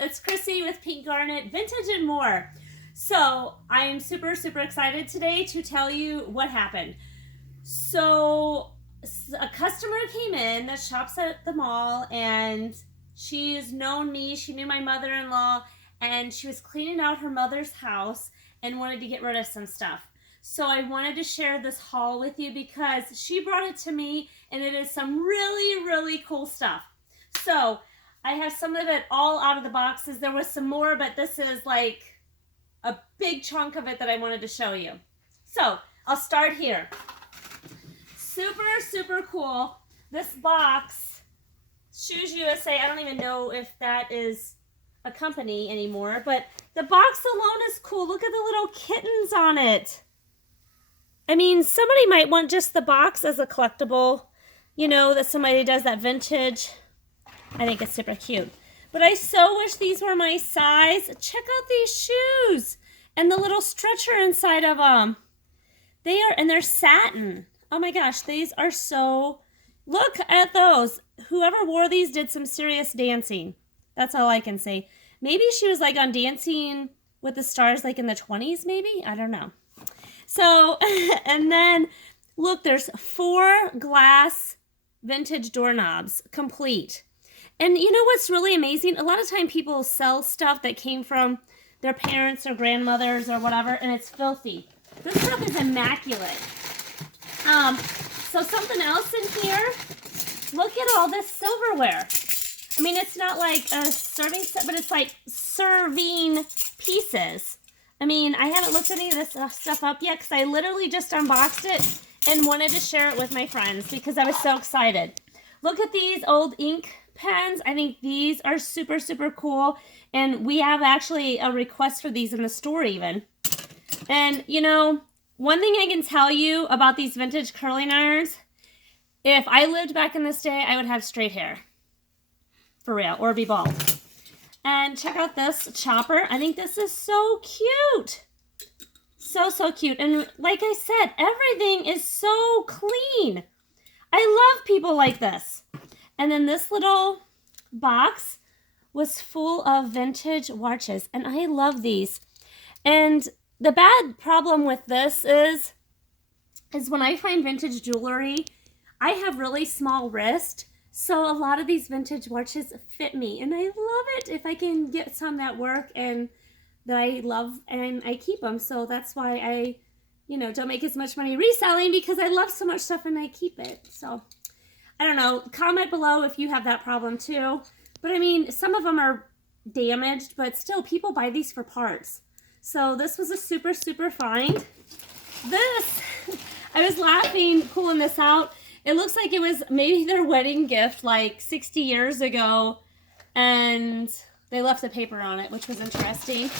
It's Chrissy with Pink Garnet, Vintage and More. So I am super excited today to tell you what happened. So a customer came in that shops at the mall, and she's known me. She knew my mother-in-law, and she was cleaning out her mother's house and wanted to get rid of some stuff. So I wanted to share this haul with you because she brought it to me, and it is some really cool stuff. So I have some of it all out of the boxes. There was some more, but this is like a big chunk of it that I wanted to show you. So I'll start here. Super cool. This box, Shoes USA, I don't even know if that is a company anymore, but the box alone is cool. Look at the little kittens on it. I mean, somebody might want just the box as a collectible, you know, that somebody does that vintage. I think it's super cute. But I so wish these were my size. Check out these shoes and the little stretcher inside of them. They're satin. Oh my gosh, these are so, look at those. Whoever wore these did some serious dancing. That's all I can say. Maybe she was like on Dancing with the Stars like in the 20s maybe? I don't know. So, and then look, there's 4 glass vintage doorknobs, complete. And you know what's really amazing? A lot of time people sell stuff that came from their parents or grandmothers or whatever, and it's filthy. This stuff is immaculate. So something else in here, look at all this silverware. I mean, it's not like a serving set, but it's like serving pieces. I mean, I haven't looked any of this stuff up yet because I literally just unboxed it and wanted to share it with my friends because I was so excited. Look at these old ink pens. I think these are super cool, and we have actually a request for these in the store even. And you know, one thing I can tell you about these vintage curling irons, if I lived back in this day, I would have straight hair. For real, or be bald. And check out this chopper. I think this is so cute. So cute. And like I said, everything is so clean. I love people like this. And then this little box was full of vintage watches, and I love these. And the bad problem with this is when I find vintage jewelry, I have really small wrist, so a lot of these vintage watches fit me, and I love it if I can get some that work and that I love, and I keep them. So that's why I, you know, don't make as much money reselling, because I love so much stuff and I keep it. So I don't know, comment below if you have that problem too. But I mean, some of them are damaged, but still people buy these for parts. So this was a super find. This, I was laughing pulling this out. It looks like it was maybe their wedding gift like 60 years ago, and they left the paper on it, which was interesting.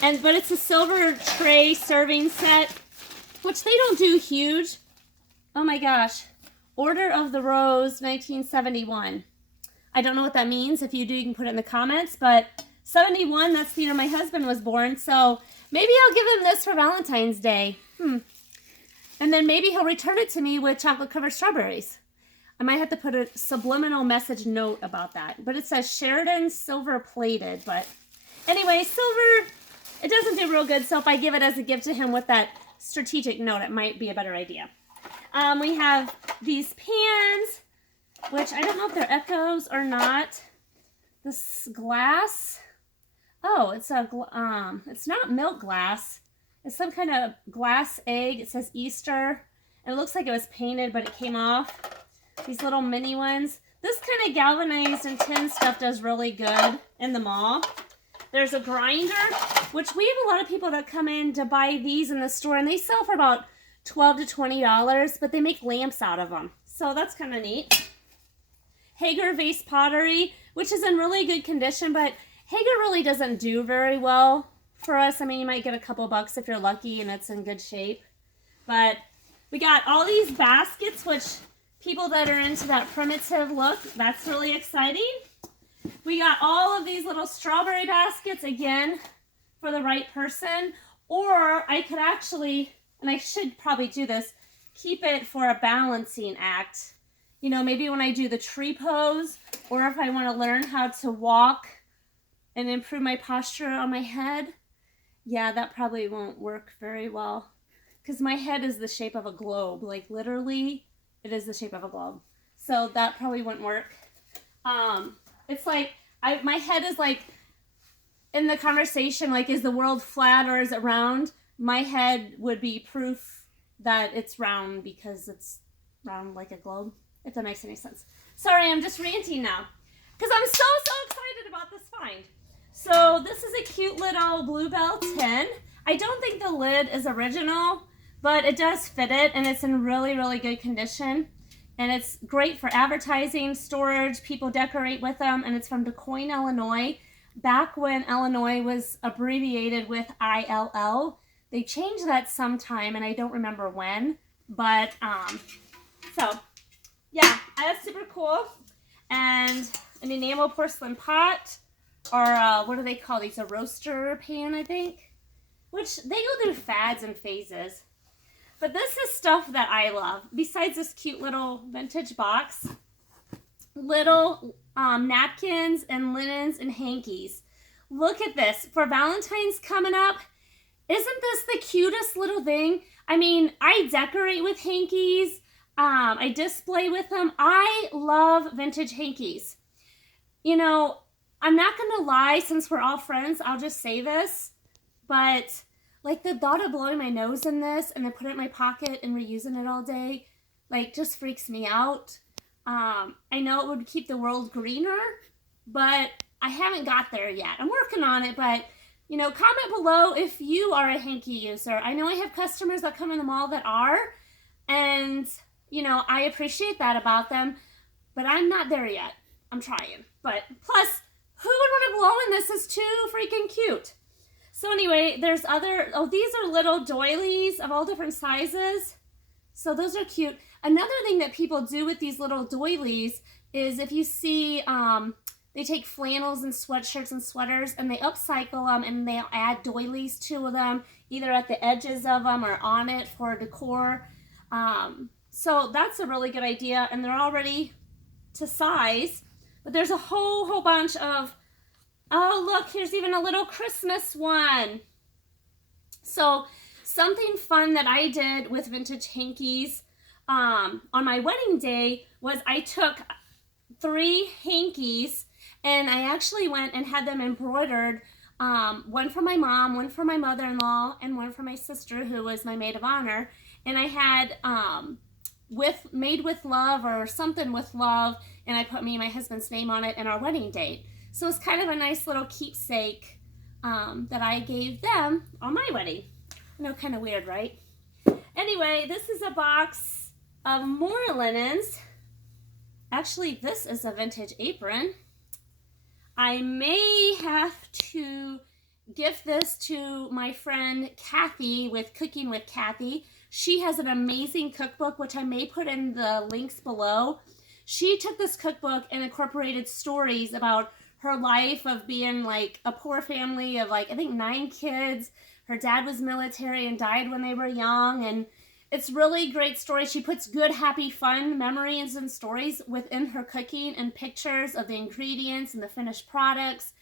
But it's a silver tray serving set, which they don't do huge. Oh my gosh. Order of the Rose, 1971. I don't know what that means. If you do, you can put it in the comments. But 71, that's the year my husband was born. So maybe I'll give him this for Valentine's Day. And then maybe he'll return it to me with chocolate-covered strawberries. I might have to put a subliminal message note about that. But it says Sheridan silver plated. But anyway, silver, it doesn't do real good. So if I give it as a gift to him with that strategic note, it might be a better idea. We have these pans, which I don't know if they're Echoes or not. This glass, oh, it's not milk glass. It's some kind of glass egg. It says Easter. It looks like it was painted, but it came off. These little mini ones. This kind of galvanized and tin stuff does really good in the mall. There's a grinder, which we have a lot of people that come in to buy these in the store, and they sell for about $12 to $20, but they make lamps out of them. So that's kind of neat. Hager vase pottery, which is in really good condition, but Hager really doesn't do very well for us. I mean, you might get a couple bucks if you're lucky and it's in good shape. But we got all these baskets, which people that are into that primitive look, that's really exciting. We got all of these little strawberry baskets, again, for the right person. Or I could actually, and I should probably do this, keep it for a balancing act. You know, maybe when I do the tree pose, or if I want to learn how to walk and improve my posture on my head, yeah, that probably won't work very well. Because my head is the shape of a globe. Like, literally, it is the shape of a globe. So that probably wouldn't work. It's like, my head is like, in the conversation, like, is the world flat or is it round? My head would be proof that it's round because it's round like a globe, if that makes any sense. Sorry, I'm just ranting now because I'm so excited about this find. So this is a cute little Bluebell tin. I don't think the lid is original, but it does fit it, and it's in really good condition. And it's great for advertising, storage, people decorate with them, and it's from DuQuoin, Illinois. Back when Illinois was abbreviated with ILL. They changed that sometime, and I don't remember when. But, so, yeah, that's super cool. And an enamel porcelain pot, or what do they call these? A roaster pan, I think. Which, they go through fads and phases. But this is stuff that I love. Besides this cute little vintage box, little napkins and linens and hankies. Look at this. For Valentine's coming up, isn't this the cutest little thing? I mean, I decorate with hankies. I display with them. I love vintage hankies. You know, I'm not going to lie, since we're all friends, I'll just say this. But, like, the thought of blowing my nose in this and then put it in my pocket and reusing it all day, like, just freaks me out. I know it would keep the world greener, but I haven't got there yet. I'm working on it, but, you know, comment below if you are a hanky user. I know I have customers that come in the mall that are, and, you know, I appreciate that about them, but I'm not there yet. I'm trying. But, plus, who would want to blow in this? Is too freaking cute. So anyway, there's other, these are little doilies of all different sizes. So those are cute. Another thing that people do with these little doilies is, if you see, they take flannels and sweatshirts and sweaters and they upcycle them and they'll add doilies to them, either at the edges of them or on it for decor. So that's a really good idea, and they're already to size. But there's a whole bunch of, oh look, here's even a little Christmas one. So something fun that I did with vintage hankies on my wedding day was I took 3 hankies and I actually went and had them embroidered, one for my mom, one for my mother-in-law, and one for my sister, who was my maid of honor. And I had made with love or something with love, and I put me and my husband's name on it and our wedding date. So it's kind of a nice little keepsake that I gave them on my wedding. I know, kind of weird, right? Anyway, this is a box of more linens. Actually, this is a vintage apron. I may have to gift this to my friend Kathy with Cooking with Kathy. She has an amazing cookbook, which I may put in the links below. She took this cookbook and incorporated stories about her life of being like a poor family of, like, I think 9 kids. Her dad was military and died when they were young, and it's really great story. She puts good, happy, fun memories and stories within her cooking and pictures of the ingredients and the finished products.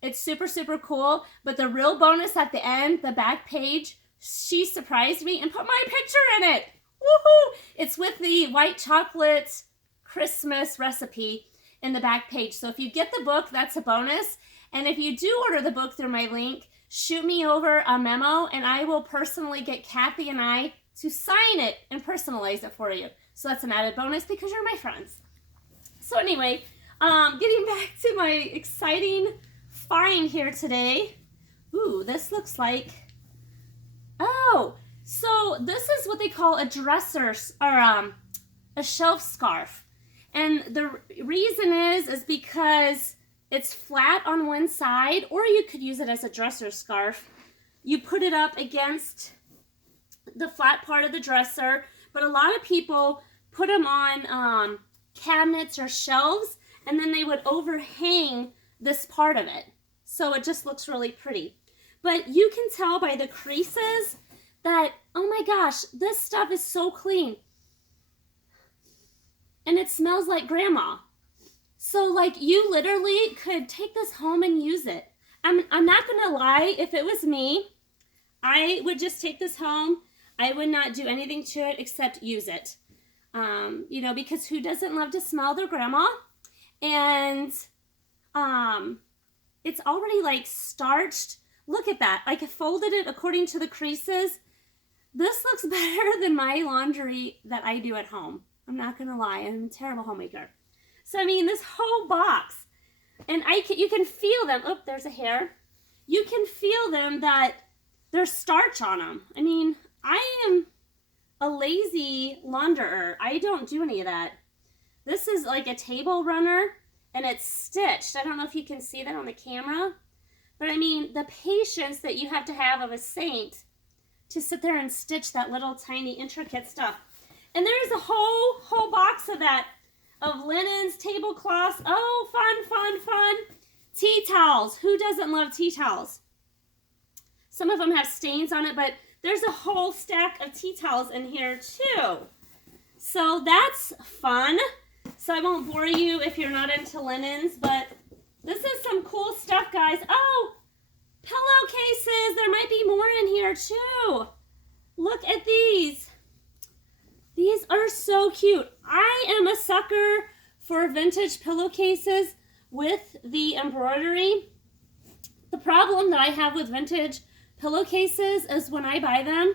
It's super cool. But the real bonus at the end, the back page, she surprised me and put my picture in it. Woohoo! It's with the white chocolate Christmas recipe in the back page. So if you get the book, that's a bonus. And if you do order the book through my link, shoot me over a memo and I will personally get Kathy and I to sign it and personalize it for you. So that's an added bonus because you're my friends. So anyway, getting back to my exciting find here today. Ooh, this looks like, oh, so this is what they call a dresser, or a shelf scarf. And the reason is because it's flat on one side, or you could use it as a dresser scarf. You put it up against the flat part of the dresser, but a lot of people put them on cabinets or shelves, and then they would overhang this part of it. So it just looks really pretty. But you can tell by the creases that, oh my gosh, this stuff is so clean. And it smells like grandma. So, like, you literally could take this home and use it. I'm not going to lie. If it was me, I would just take this home. I would not do anything to it except use it. You know, because who doesn't love to smell their grandma? And it's already like starched. Look at that. Like I folded it according to the creases. This looks better than my laundry that I do at home. I'm not going to lie. I'm a terrible homemaker. So, I mean, this whole box, and you can feel them. Oh, there's a hair. You can feel them that there's starch on them. I mean, I am a lazy launderer. I don't do any of that. This is like a table runner, and it's stitched. I don't know if you can see that on the camera, but I mean, the patience that you have to have of a saint to sit there and stitch that little tiny intricate stuff. And there's a whole box of that, of linens, tablecloths. Oh, fun, fun, fun. Tea towels. Who doesn't love tea towels? Some of them have stains on it, but there's a whole stack of tea towels in here too. So that's fun. So I won't bore you if you're not into linens, but this is some cool stuff, guys. Oh, pillowcases. There might be more in here too. Look at these. These are so cute. I am a sucker for vintage pillowcases with the embroidery. The problem that I have with vintage pillowcases is when I buy them,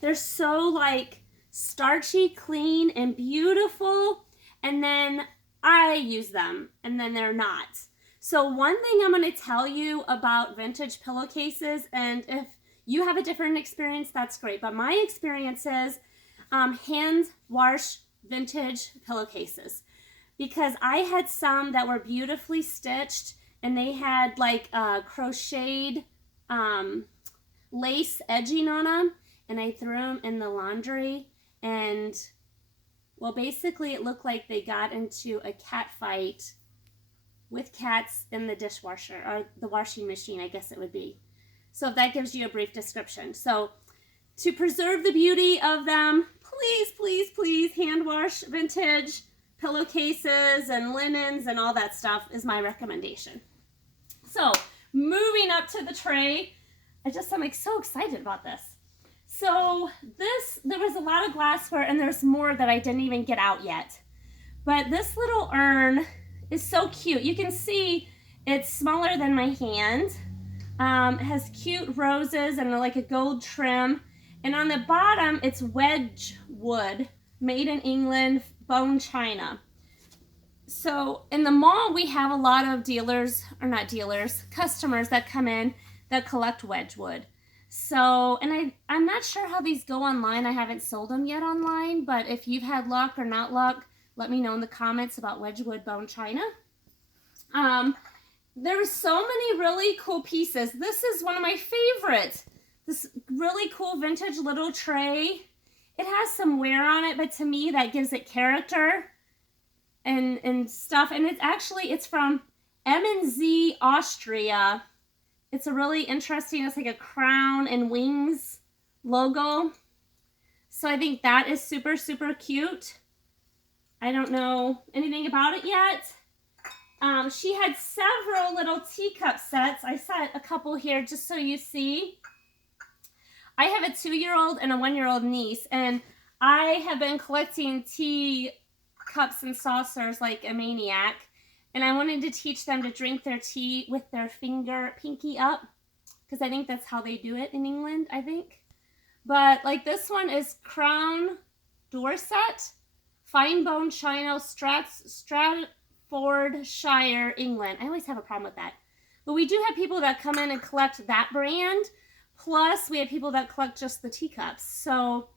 they're so like starchy, clean, and beautiful, and then I use them and then they're not. So one thing I'm going to tell you about vintage pillowcases, and if you have a different experience, that's great, but my experience is hand wash vintage pillowcases, because I had some that were beautifully stitched and they had like crocheted lace edging on them, and I threw them in the laundry, and well, basically it looked like they got into a cat fight with cats in the dishwasher, or the washing machine, I guess it would be. So if that gives you a brief description. So to preserve the beauty of them, please, please, please hand wash vintage pillowcases and linens and all that stuff is my recommendation. So moving up to the tray, I'm like so excited about this. So there was a lot of glassware, and there's more that I didn't even get out yet. But this little urn is so cute. You can see it's smaller than my hand. It has cute roses and like a gold trim. And on the bottom, it's wedge wood, made in England, bone china. So in the mall, we have a lot of customers that come in that collect wedgwood. So, and I'm not sure how these go online. I haven't sold them yet online, but if you've had luck or not luck, let me know in the comments about wedgwood bone china. There were so many really cool pieces. This is one of my favorites. This really cool vintage little tray. It has some wear on it, but to me that gives it character and stuff. And it's from M&Z Austria. It's a really interesting, it's like a crown and wings logo. So I think that is super, super cute. I don't know anything about it yet. She had several little teacup sets. I set a couple here just so you see. I have a 2-year-old and a 1-year-old niece, and I have been collecting tea cups and saucers like a maniac, and I wanted to teach them to drink their tea with their pinky up, because I think that's how they do it in England, I think. But like this one is Crown Dorset, fine bone china, Stratfordshire, England. I always have a problem with that. But we do have people that come in and collect that brand. Plus, we have people that collect just the teacups. So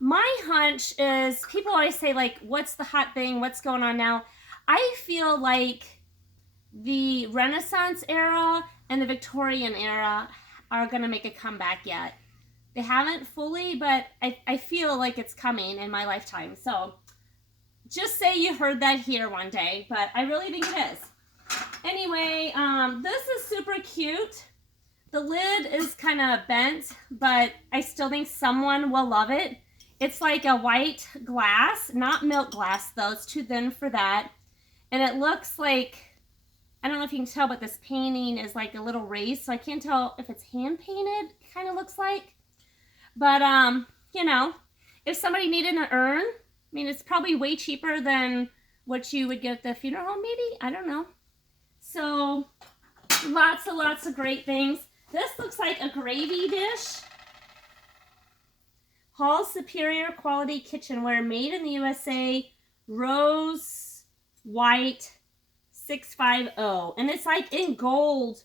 my hunch is people always say, like, what's the hot thing? What's going on now? I feel like the Renaissance era and the Victorian era are going to make a comeback yet. They haven't fully, but I feel like it's coming in my lifetime. So just say you heard that here one day, but I really think it is. Anyway, this is super cute. The lid is kind of bent, but I still think someone will love it. It's like a white glass, not milk glass though. It's too thin for that. And it looks like I don't know if you can tell, but this painting is like a little raised, so I can't tell if it's hand painted, kind of looks like. But, you know, if somebody needed an urn, I mean, it's probably way cheaper than what you would get at the funeral home, maybe? I don't know. So, lots and lots of great things. This looks like a gravy dish. Hall Superior Quality Kitchenware, made in the USA, rose white 650. And it's like in gold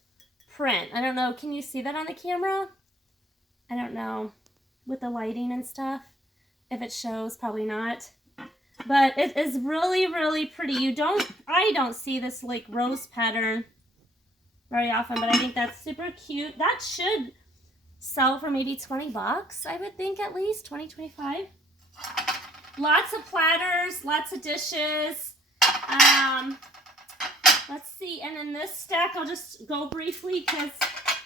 print. I don't know. Can you see that on the camera? I don't know. With the lighting and stuff. If it shows, probably not. But it is really, really pretty. I don't see this like rose pattern very often, but I think that's super cute. That should sell for maybe 20 bucks, I would think, at least 20, 25. Lots of platters, lots of dishes. Let's see, and in this stack, I'll just go briefly because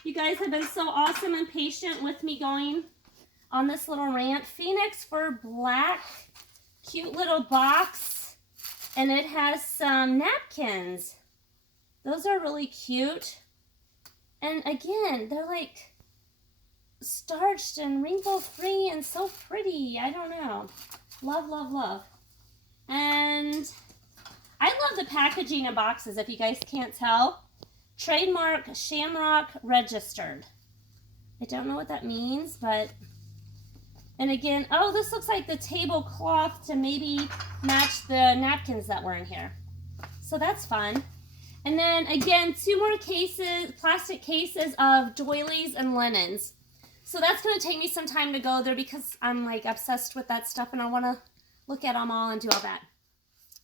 you guys have been so awesome and patient with me going on this little rant. Phoenix Fur Black, cute little box, and it has some napkins. Those are really cute. And again, they're like starched and wrinkle free and so pretty. I don't know. Love, love, love. And I love the packaging in boxes, if you guys can't tell. Trademark Shamrock registered. I don't know what that means, but... And again, oh, this looks like the tablecloth to maybe match the napkins that were in here. So that's fun. And then again, 2 more cases, plastic cases of doilies and linens. So that's going to take me some time to go there because I'm like obsessed with that stuff and I want to look at them all and do all that.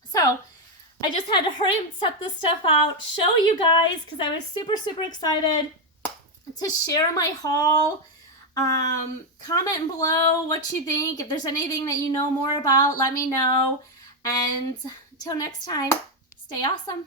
So I just had to hurry and set this stuff out, show you guys because I was super, super excited to share my haul. Comment below what you think. If there's anything that you know more about, let me know. And until next time, stay awesome.